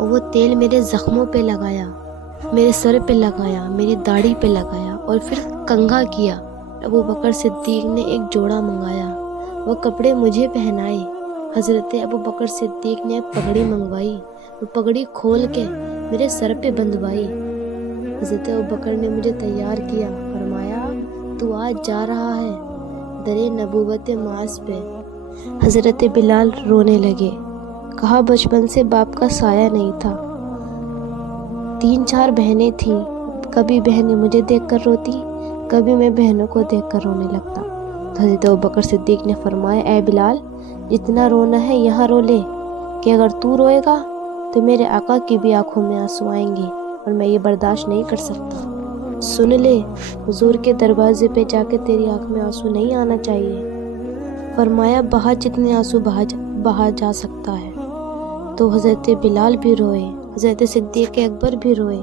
اور وہ تیل میرے زخموں پہ لگایا، میرے سر پہ لگایا، میری داڑھی پہ لگایا اور پھر کنگھا کیا۔ ابو بکر صدیق نے ایک جوڑا منگایا، وہ کپڑے مجھے پہنائے۔ حضرت ابو بکر صدیق نے پگڑی منگوائی، وہ پگڑی کھول کے میرے سر پہ بندھوائی۔ حضرت ابو بکر نے مجھے تیار کیا، فرمایا تو آج جا رہا ہے درِ نبوت معاذ پہ۔ حضرت بلال رونے لگے، کہا بچپن سے باپ کا سایہ نہیں تھا، 3-4 بہنیں تھیں، کبھی بہنیں مجھے دیکھ کر روتی، کبھی میں بہنوں کو دیکھ کر رونے لگتا۔ تو حضرت ابوبکر صدیق نے فرمایا اے بلال، جتنا رونا ہے یہاں رو لے، کہ اگر تو روئے گا تو میرے آقا کی بھی آنکھوں میں آنسو آئیں گے اور میں یہ برداشت نہیں کر سکتا۔ سن لے، حضور کے دروازے پہ جا کے تیری آنکھ میں آنسو نہیں آنا چاہیے۔ فرمایا بہا جتنے آنسو بہا جا سکتا ہے۔ تو حضرت بلال بھی روئے، حضرت صدیق اکبر بھی روئے۔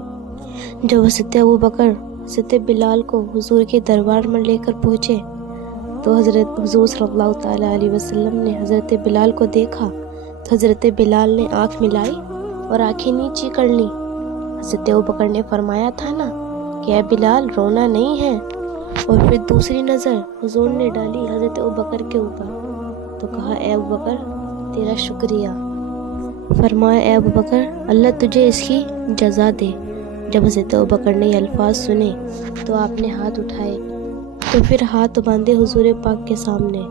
جب حضرت ابوبکر حضرت بلال کو حضور کے دربار میں لے کر پہنچے تو حضرت حضور صلی اللہ تعالیٰ علیہ وسلم نے حضرت بلال کو دیکھا تو حضرت بلال نے آنکھ ملائی اور آنکھیں نیچی کر لیں۔ حضرت ابوبکر نے فرمایا تھا نا کہ اے بلال رونا نہیں ہے، اور پھر دوسری نظر حضور نے ڈالی حضرت ابوبکر کے اوپر تو کہا اے ابوبکر تیرا شکریہ۔ فرمایا اے ابوبکر اللہ تجھے اس کی جزا دے۔ جب حضرت ابوبکر نے یہ الفاظ سنے تو آپ نے ہاتھ اٹھائے، تو پھر ہاتھ باندھے حضور پاک کے سامنے،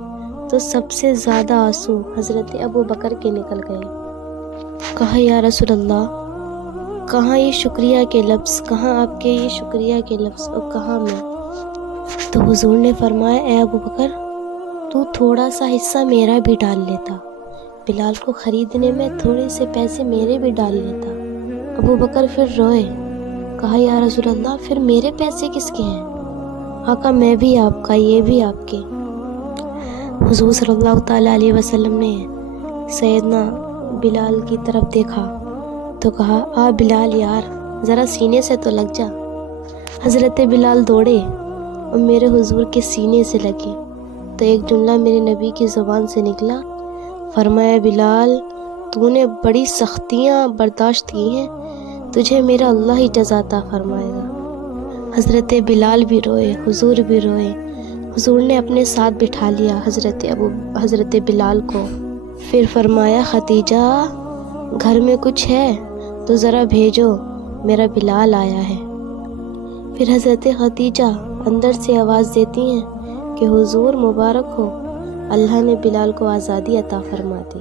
تو سب سے زیادہ آنسو حضرت ابوبکر کے نکل گئے۔ کہا یا رسول اللہ، کہاں یہ شکریہ کے لفظ، کہاں آپ کے یہ شکریہ کے لفظ اور کہاں میں؟ تو حضور نے فرمایا اے ابوبکر تو تھوڑا سا حصہ میرا بھی ڈال لیتا، بلال کو خریدنے میں تھوڑے سے پیسے میرے بھی ڈال لیتا۔ ابوبکر پھر روئے، کہا یا رسول اللہ پھر میرے پیسے کس کے ہیں؟ آقا میں بھی آپ کا، یہ بھی آپ کے۔ حضور صلی اللہ تعالیٰ علیہ وسلم نے سیدنا بلال کی طرف دیکھا تو کہا آ بلال یار ذرا سینے سے تو لگ جا۔ حضرت بلال دوڑے اور میرے حضور کے سینے سے لگے تو ایک جملہ میرے نبی کی زبان سے نکلا، فرمایا بلال تو نے بڑی سختیاں برداشت کی ہیں، تجھے میرا اللہ ہی جزا عطا فرمائے گا۔ حضرت بلال بھی روئے، حضور بھی روئے۔ حضور نے اپنے ساتھ بٹھا لیا حضرت بلال کو، پھر فرمایا ختیجہ گھر میں کچھ ہے تو ذرا بھیجو، میرا بلال آیا ہے۔ پھر حضرت ختیجہ اندر سے آواز دیتی ہیں کہ حضور مبارک ہو، اللہ نے بلال کو آزادی عطا فرما دی۔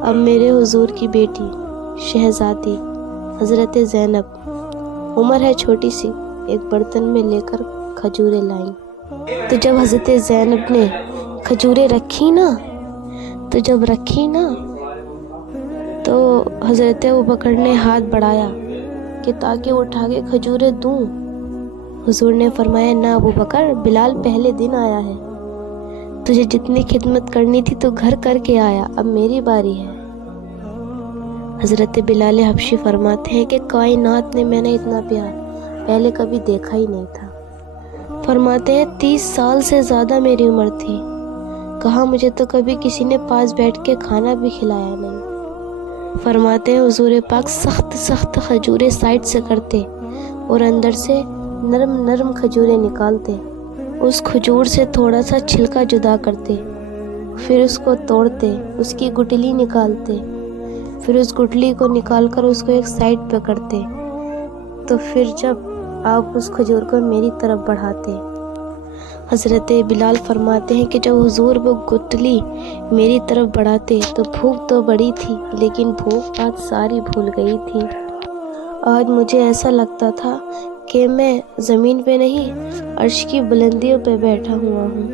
اب میرے حضور کی بیٹی شہزادی حضرت زینب عمر ہے چھوٹی سی، ایک برتن میں لے کر کھجوریں لائیں۔ تو جب حضرت زینب نے کھجوریں رکھی نا تو حضرت ابوبکر نے ہاتھ بڑھایا کہ تاکہ اٹھا کے کھجوریں دوں۔ حضور نے فرمایا نہ ابوبکر، بلال پہلے دن آیا ہے، تجھے جتنی خدمت کرنی تھی تو گھر کر کے آیا، اب میری باری ہے۔ حضرت بلال حبشی فرماتے ہیں کہ کائنات نے میں نے اتنا پیار پہلے کبھی دیکھا ہی نہیں تھا۔ فرماتے ہیں 30 سال سے زیادہ میری عمر تھی، کہا مجھے تو کبھی کسی نے پاس بیٹھ کے کھانا بھی کھلایا نہیں۔ فرماتے ہیں حضور پاک سخت کھجوریں سائڈ سے کرتے اور اندر سے نرم کھجوریں نکالتے، اس کھجور سے تھوڑا سا چھلکا جدا کرتے، پھر اس کو توڑتے، اس کی گٹلی نکالتے، پھر اس گٹلی کو نکال کر اس کو ایک سائڈ پہ کرتے، تو پھر جب آپ اس کھجور کو میری طرف بڑھاتے۔ حضرت بلال فرماتے ہیں کہ جب حضور وہ گٹلی میری طرف بڑھاتے تو بھوک تو بڑی تھی لیکن بھوک آج ساری بھول گئی تھی۔ آج مجھے ایسا لگتا تھا کہ میں زمین پہ نہیں عرش کی بلندیوں پہ بیٹھا ہوا ہوں۔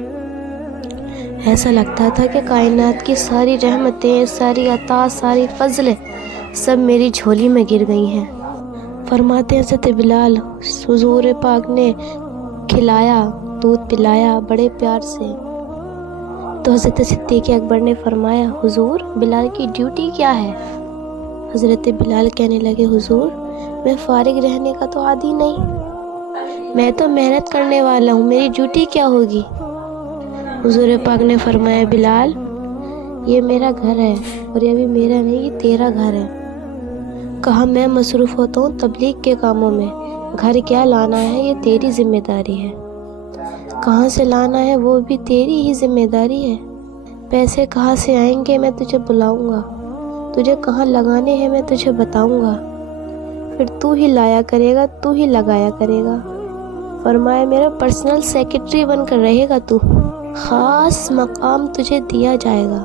ایسا لگتا تھا کہ کائنات کی ساری رحمتیں، ساری عطا، ساری فضلیں سب میری جھولی میں گر گئی ہیں۔ فرماتے ہیں حضرت بلال حضور پاک نے کھلایا، دودھ پلایا بڑے پیار سے، تو حضرت صدیق اکبر نے فرمایا حضور بلال کی ڈیوٹی کیا ہے؟ حضرت بلال کہنے لگے حضور میں فارغ رہنے کا تو عادی نہیں، میں تو محنت کرنے والا ہوں، میری ڈیوٹی کیا ہوگی؟ حضور پاک نے فرمایا بلال یہ میرا گھر ہے، اور یہ بھی میرا نہیں، یہ تیرا گھر ہے۔ کہا میں مصروف ہوتا ہوں تبلیغ کے کاموں میں، گھر کیا لانا ہے یہ تیری ذمہ داری ہے، کہاں سے لانا ہے وہ بھی تیری ہی ذمہ داری ہے، پیسے کہاں سے آئیں گے میں تجھے بلاؤں گا، تجھے کہاں لگانے ہیں میں تجھے بتاؤں گا، پھر تو ہی لایا کرے گا، تو ہی لگایا کرے گا، فرمایا میرا پرسنل سیکرٹری بن کر رہے گا تو، خاص مقام تجھے دیا جائے گا۔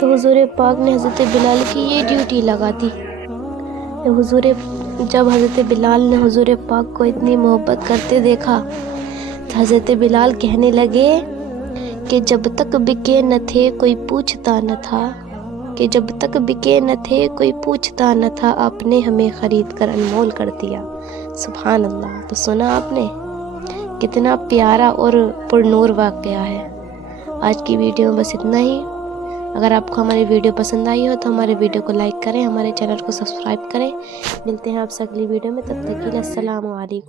تو حضور پاک نے حضرت بلال کی یہ ڈیوٹی لگا دی۔ جب حضرت بلال نے حضور پاک کو اتنی محبت کرتے دیکھا تو حضرت بلال کہنے لگے کہ جب تک بکے نہ تھے کوئی پوچھتا نہ تھا، کہ جب تک بکے نہ تھے کوئی پوچھتا نہ تھا، آپ نے ہمیں خرید کر انمول کر دیا۔ سبحان اللہ۔ تو سنا آپ نے کتنا پیارا اور پرنور واقعہ ہے۔ آج کی ویڈیو میں بس اتنا ہی۔ اگر آپ کو ہماری ویڈیو پسند آئی ہو تو ہمارے ویڈیو کو لائک کریں، ہمارے چینل کو سبسکرائب کریں۔ ملتے ہیں آپ سے اگلی ویڈیو میں، تب تک کے لیے السلام علیکم۔